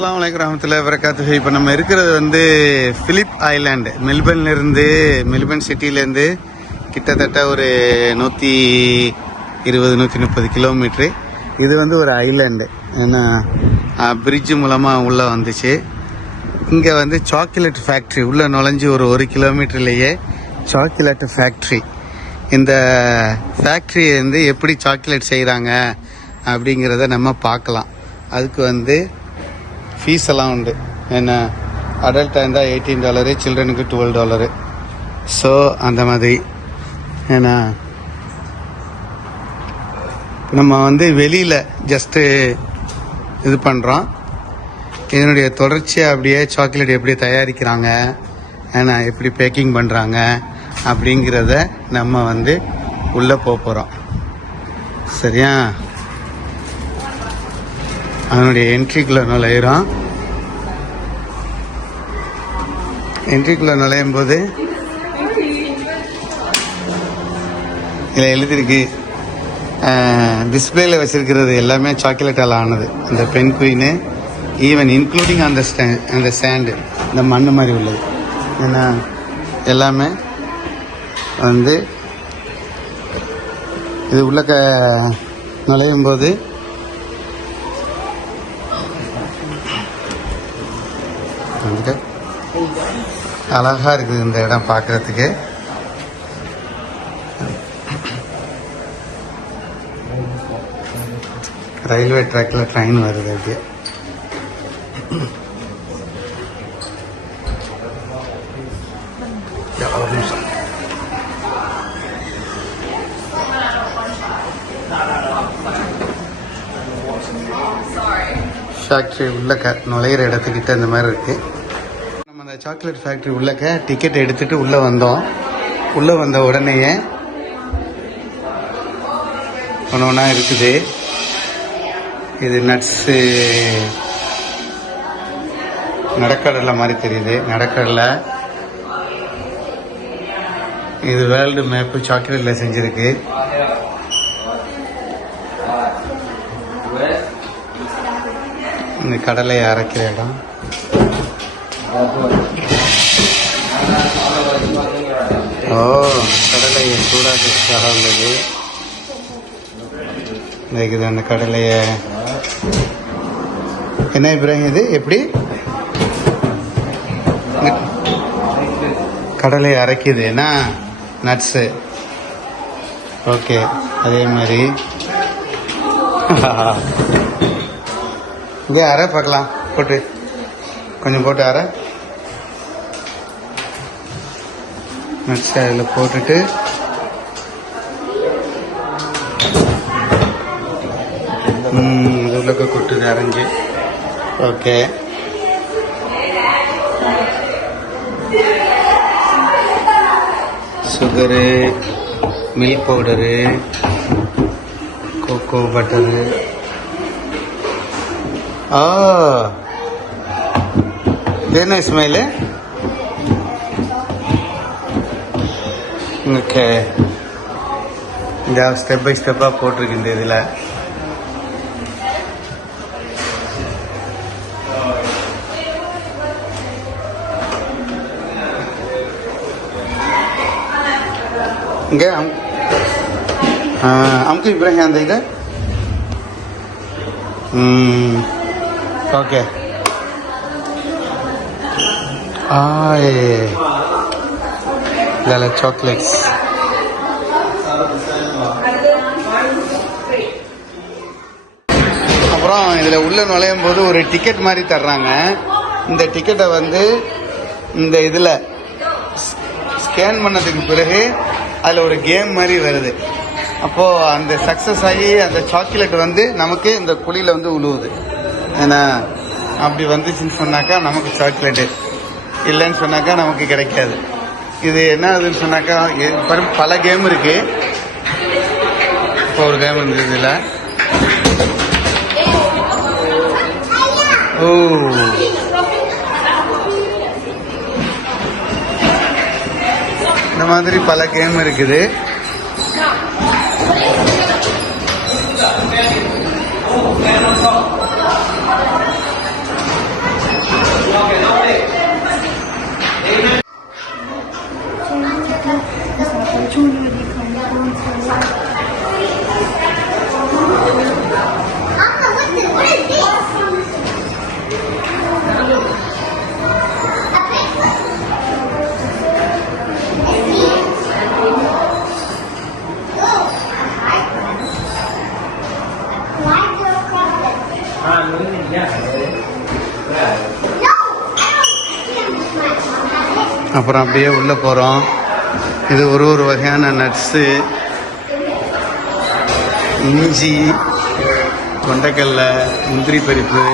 அஸ்ஸலாமு அலைக்கும் வரஹ்மத்துல்லாஹி வபரகாத்துஹு. இப்போ நம்ம இருக்கிறது வந்து பிலிப் ஐலாண்டு. மெல்பர்ன் சிட்டிலேருந்து கிட்டத்தட்ட ஒரு 120-130 கிலோமீட்ரு. இது வந்து ஒரு ஐலாண்டு. ஏன்னா பிரிட்ஜு மூலமாக உள்ளே வந்துச்சு. இங்கே வந்து சாக்லேட் ஃபேக்ட்ரி உள்ளே நுழைஞ்சி ஒரு கிலோமீட்டர்லேயே சாக்லேட் ஃபேக்ட்ரி. இந்த ஃபேக்ட்ரி வந்து எப்படி சாக்லேட் செய்கிறாங்க அப்படிங்கிறத நம்ம பார்க்கலாம். அதுக்கு வந்து ஃபீஸ் எல்லாம் உண்டு. ஏன்னா அடல்ட்டாக இருந்தால் $18, சில்ட்ரனுக்கு $12. ஸோ அந்த மாதிரி. ஏன்னா நம்ம வந்து வெளியில் ஜஸ்ட்டு இது பண்ணுறோம். இதனுடைய தொடர்ச்சியாக அப்படியே சாக்லேட் எப்படி தயாரிக்கிறாங்க, ஏன்னா எப்படி பேக்கிங் பண்ணுறாங்க அப்படிங்கிறத நம்ம வந்து உள்ளே போகிறோம். சரியா? அதனுடைய என்ட்ரிக்குள்ளே நுழையிறோம். என்ட்ரிக்குள்ளே நுழையும் போது இதில் எழுதிருக்கு, டிஸ்பிளேயில் வச்சுருக்கிறது எல்லாமே சாக்லேட்டால் ஆனது. இந்த பென் குயின்னு ஈவன் இன்க்ளூடிங் அந்த சேண்டு, இந்த மண் மாதிரி உள்ளது. ஏன்னா எல்லாமே வந்து இது உள்ள நுழையும் போது அழகா இருக்குது இந்த இடம் பார்க்கறதுக்கு. ரயில்வே ட்ராக்ல ட்ரெயின் வருது. அப்படியே ஒரு நிமிஷம். ஃபேக்ட்ரி உள்ளக்க நுழையிற இடத்துக்கிட்ட இந்த மாதிரி இருக்கு. நம்ம அந்த சாக்லேட் ஃபேக்ட்ரி உள்ளக்க டிக்கெட் எடுத்துட்டு உள்ளே வந்தோம். உள்ளே வந்த உடனேயே ஒன்று ஒன்றா இருக்குது. இது நட்ஸு, நடக்கடலை மாதிரி தெரியுது. நடக்கடலை இது வேர்ல்டு மேப்பு சாக்லேட்ல செஞ்சிருக்கு. இந்த கடலையை அரைக்கிற இடம். கடலையை சூடாக்கிறதுக்காக உள்ளது. இது அந்த கடலையை என்ன இப்ராஹிம், இது எப்படி கடலை அரைக்குது? ஏன்னா நட்ஸு. ஓகே, அதே மாதிரி இங்கே அரை பார்க்கலாம். போட்டு கொஞ்சம் போட்டு அரை நட்ஸ் அதில் போட்டுட்டு அது உள்ளக்க கொட்டுது அரைஞ்சி. Okay, sugar, milk powder, cocoa butter. என்ன ஸ்மெல்லு? ஓகே, இந்த ஸ்டெப் பை ஸ்டெப்பாக போட்டிருக்கு இந்த இதில். இங்கே அமுக்கு இப்ராஹிம் அந்த இதை. ஓகே, இதில் சாக்லேட்ஸ். அப்புறம் இதில் உள்ள நுழையும் போது ஒரு டிக்கெட் மாதிரி தர்றாங்க. இந்த டிக்கெட்டை வந்து இந்த இதில் ஸ்கேன் பண்ணதுக்கு பிறகு அதில் ஒரு கேம் மாதிரி வருது. அப்போது அந்த சக்ஸஸ் ஆகி அந்த சாக்லேட் வந்து நமக்கு இந்த குழியில் வந்து உழுவுது. ஏன்னா அப்படி வந்துச்சுன்னு சொன்னாக்கா நமக்கு சாக்லேட்டு, இல்லைன்னு சொன்னாக்கா நமக்கு கிடைக்காது. இது என்ன ஆகுதுன்னு சொன்னாக்கா பல கேம் இருக்கு. இப்போ ஒரு கேம் இருந்தது இதில். இந்த மாதிரி பல கேம் இருக்குது. அப்புறம் அப்படியே உள்ளே போகிறோம். இது ஒரு ஒரு வகையான நட்ஸு, இஞ்சி, கொண்டைக்கடலை, முந்திரி பருப்பு,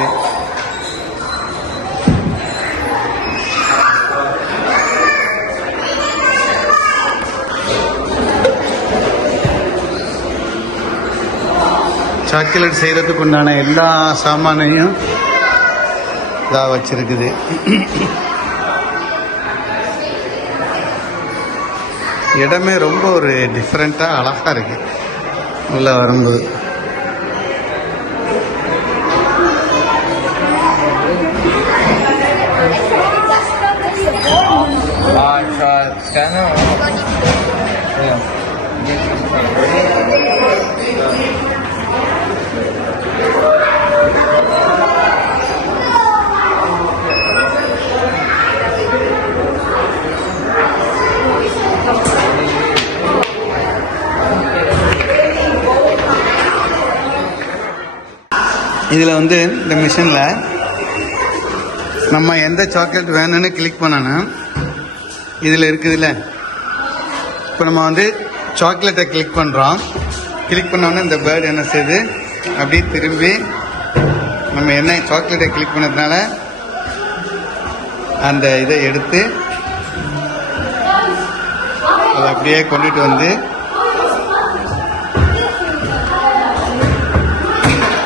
சாக்லேட் செய்கிறதுக்கு உண்டான எல்லா சாமானையும் இதாக வச்சுருக்குது. இடமே ரொம்ப ஒரு டிஃப்ரெண்ட்டாக அழகாக இருக்குது உள்ளே வரும்போது. இதில் வந்து இந்த மிஷினில் நம்ம எந்த சாக்லேட் வேணும்னு கிளிக் பண்ணணும். இதில் இருக்குதுல்ல, இப்போ நம்ம வந்து சாக்லேட்டை கிளிக் பண்ணுறோம். கிளிக் பண்ணோன்னே இந்த பேர்டு என்ன செய்யுது, அப்படியே திரும்பி நம்ம என்ன சாக்லேட்டை கிளிக் பண்ணதுனால அந்த இதை எடுத்து அதை அப்படியே கொண்டுட்டு வந்து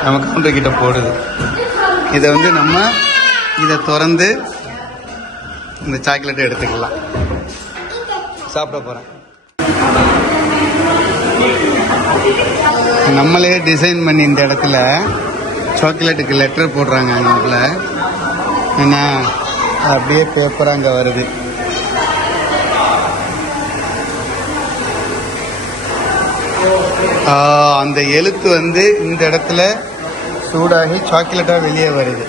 நம்ம கவுண்டர் கிட்ட போடுது. இதை வந்து நம்ம இதை திறந்து இந்த சாக்லேட்டை எடுத்துக்கலாம். சாப்பிட போகிறேன். நம்மளே டிசைன் பண்ணி இந்த இடத்துல சாக்லேட்டுக்கு லெட்டர் போடுறாங்க. அங்கே ஏன்னா அப்படியே பேப்பர் அங்கே வருது. அந்த எழுத்து வந்து இந்த இடத்துல சூடாகி சாக்லேட்டாக வெளியே வருது.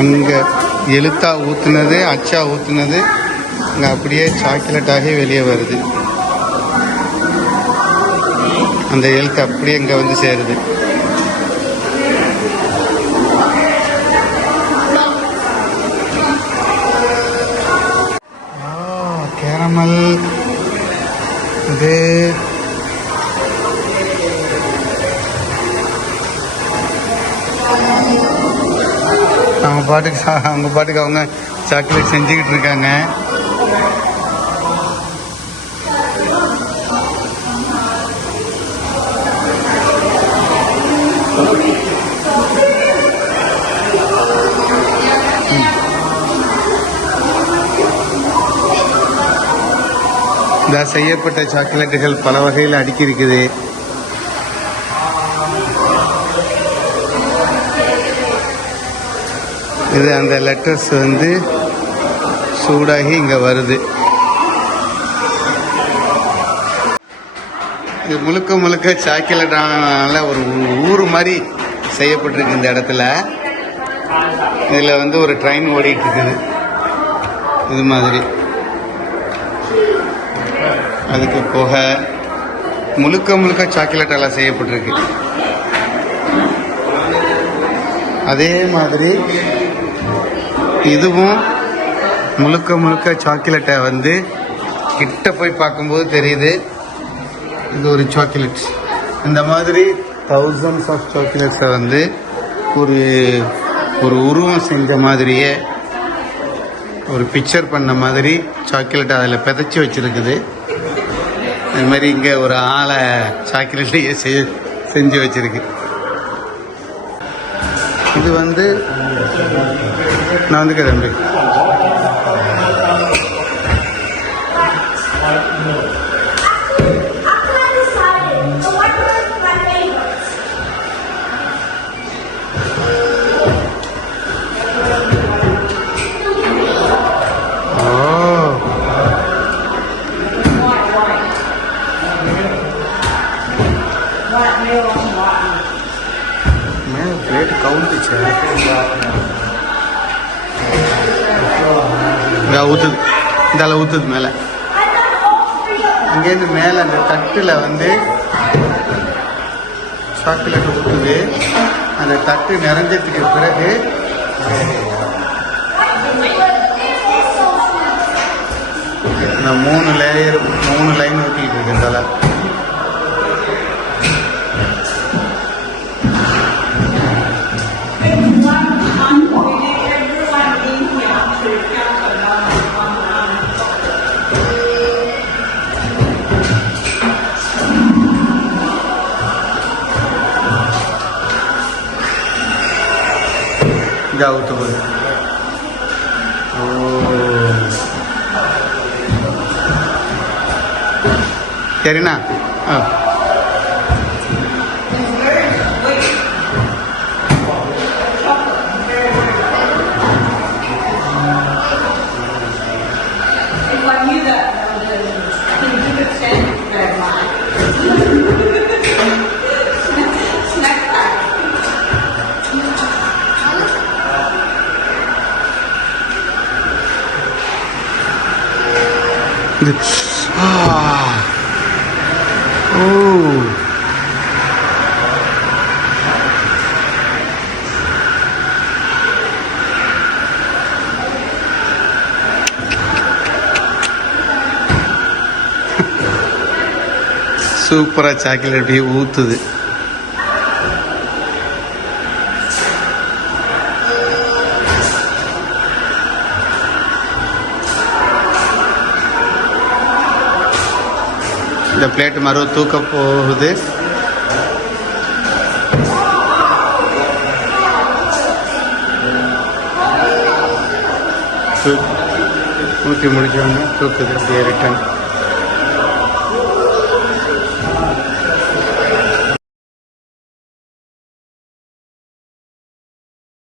அங்கே எழுத்தா ஊற்றுனது, அச்சா ஊற்றுனது அங்கே அப்படியே சாக்லேட்டாகி வெளியே வருது. அந்த எழுத்து அப்படியே இங்கே வந்து சேருது. கேரமல் இது அவங்க பாட்டுக்கு அவங்க சாக்லேட் செஞ்சுக்கிட்டு இருக்காங்க. இந்த செய்யப்பட்ட சாக்லேட்டுகள் பல வகையில் அடுக்கி இருக்குது. இது அந்த லெட்டர்ஸ் வந்து சூடாகி இங்கே வருது. இது முழுக்க முழுக்க சாக்லேட்டான ஒரு ஊர் மாதிரி செய்யப்பட்டிருக்கு இந்த இடத்துல. இதில் வந்து ஒரு ட்ரெயின் ஓடிட்டு இருக்குது. இது மாதிரி அதுக்கு போக முழுக்க முழுக்க சாக்லேட்டால் செய்யப்பட்டிருக்கு. அதே மாதிரி இதுவும் முழுக்க முழுக்க சாக்லேட்டை வந்து கிட்ட போய் பார்க்கும்போது தெரியுது இது ஒரு சாக்லேட். இந்த மாதிரி தௌசண்ட்ஸ் ஆஃப் சாக்லேட்ஸை வந்து ஒரு உருவம் செஞ்ச மாதிரியே ஒரு பிக்சர் பண்ண மாதிரி சாக்லேட் அதில் பிதைச்சி வச்சுருக்குது. அது மாதிரி இங்கே ஒரு ஆளை சாக்லேட்லேயே செஞ்சு வச்சுருக்கு. இது வந்து நான் வந்து தம்பி பிளேட் கவுந்துச்சு. ஊற்றுது, இந்த ஊற்றுது மேலே. இங்கேருந்து மேலே அந்த தட்டில் வந்து சாக்லேட் ஊற்றுது. அந்த தட்டு நிறைஞ்சதுக்கு பிறகு நான் 3 லைன் ஊற்றிக்கிட்டு இருக்கேன் தலை. இதாக ஊற்ற போகுது. ஓ, சரிண்ணா. ஓ, சூப்பராக சாக்லேட் அப்படியே ஊற்றுது. இந்த பிளேட் மறு தூக்க போகுது. ஊற்றி முடிச்சோன்னு தூக்குது அப்படியே ரிட்டன்.